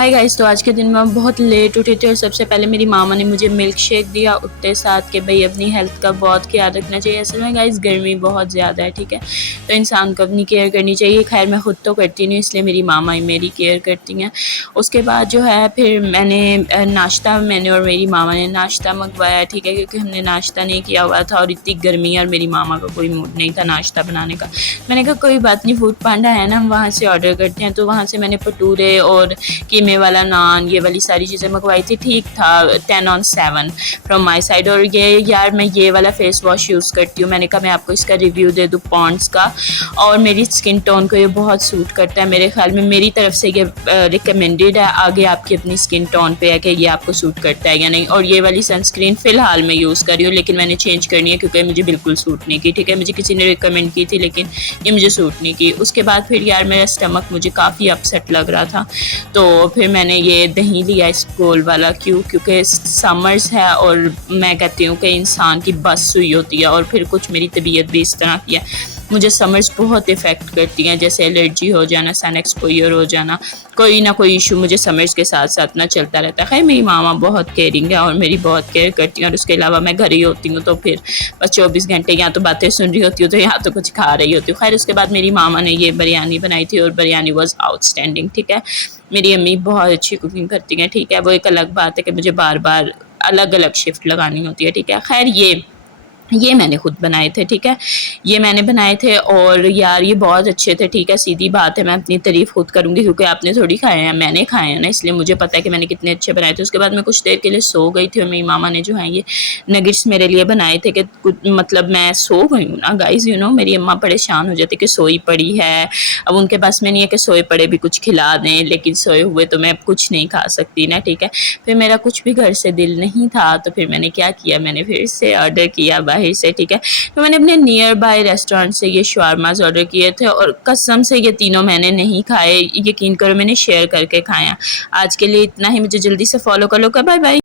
Hi guys, तो आज के दिन मैं बहुत लेट उठी थी और सबसे पहले मेरी मामा ने मुझे मिल्क शेक दिया उठते साथ कि भाई अपनी हेल्थ का बहुत ख्याल रखना चाहिए। असल में गाइस गर्मी बहुत ज़्यादा है, ठीक है, तो इंसान को अपनी केयर करनी चाहिए। खैर मैं खुद तो करती नहीं, इसलिए मेरी मामा ही मेरी केयर करती हैं। उसके बाद जो है फिर मैंने और मेरी मामा ने नाश्ता मंगवाया, ठीक है, क्योंकि हमने नाश्ता नहीं किया हुआ था और इतनी गर्मी है और मेरी मामा का कोई मूड नहीं था नाश्ता बनाने का। मैंने कहा कोई बात नहीं, फूड पांडा है ना, हम वहाँ से ऑर्डर करते हैं। तो वहाँ से मैंने भटूरे और कीमे वाला नान ये वाली सारी चीज़ें मंगवाई थी। ठीक था, 10/7 फ्रॉम माई साइड। और ये यार मैं ये वाला फेस वॉश यूज़ करती हूँ, मैंने कहा मैं आपको इसका रिव्यू दे दूँ पॉन्ड्स का, और मेरी स्किन टोन को ये बहुत सूट करता है। मेरे ख्याल में मेरी तरफ से ये रिकमेंडेड है, आगे आपकी अपनी स्किन टोन पे है कि ये आपको सूट करता है या नहीं। और ये वाली सनस्क्रीन फ़िलहाल मैं यूज़ कर रही हूँ, लेकिन मैंने चेंज करनी है क्योंकि मुझे बिल्कुल सूट नहीं की, ठीक है, मुझे किसी ने रिकमेंड की थी लेकिन ये मुझे सूट नहीं की। उसके बाद फिर यार मेरा स्टमक मुझे काफ़ी अपसेट लग रहा था, तो फिर मैंने ये दही लिया इस गोल वाला, क्योंकि समर्स है और मैं कहती हूँ कि इंसान की बस हुई होती है। और फिर कुछ मेरी तबीयत भी इस तरह की है, मुझे समर्स बहुत इफ़ेक्ट करती हैं, जैसे एलर्जी हो जाना, सन एक्सपोजर हो जाना, कोई ना कोई इशू मुझे समर्स के साथ साथ ना चलता रहता है। खैर मेरी मामा बहुत केयरिंग है और मेरी बहुत केयर करती हैं। और उसके अलावा मैं घर ही होती हूँ तो फिर बस 24 घंटे या तो बातें सुन रही होती हूँ तो या तो कुछ खा रही होती हूँ। खैर उसके बाद मेरी मामा ने ये बिरयानी बनाई थी और बिरयानी वॉज आउटस्टैंडिंग, ठीक है। मेरी अम्मी बहुत अच्छी कुकिंग करती हैं, ठीक है, वो एक अलग बात है कि मुझे बार बार अलग अलग शिफ्ट लगानी होती है, ठीक है। खैर ये मैंने खुद बनाए थे, ठीक है, ये मैंने बनाए थे और यार ये बहुत अच्छे थे, ठीक है। सीधी बात है, मैं अपनी तारीफ़ खुद करूँगी क्योंकि आपने थोड़ी खाए हैं, मैंने खाए हैं ना, इसलिए मुझे पता है कि मैंने कितने अच्छे बनाए थे। उसके बाद मैं कुछ देर के लिए सो गई थी और मेरी मामा ने जो है ये नगेट्स मेरे लिए बनाए थे कि मतलब मैं सो गई हूँ ना गाइज़, यू नो मेरी अम्मा परेशान हो जाती कि सोई पड़ी है। अब उनके पास में नहीं है कि सोए पड़े भी कुछ खिला दें, लेकिन सोए हुए तो मैं कुछ नहीं खा सकती ना, ठीक है। फिर मेरा कुछ भी घर से दिल नहीं था, तो फिर मैंने क्या किया, मैंने फिर से ऑर्डर किया बाहर से, ठीक है। तो मैंने अपने नियर बाय रेस्टोरेंट से ये शवारमास ऑर्डर किए थे और कसम से ये तीनों मैंने नहीं खाए, यकीन करो मैंने शेयर करके खाया। आज के लिए इतना ही, मुझे जल्दी से फॉलो कर लो, बाय बाय।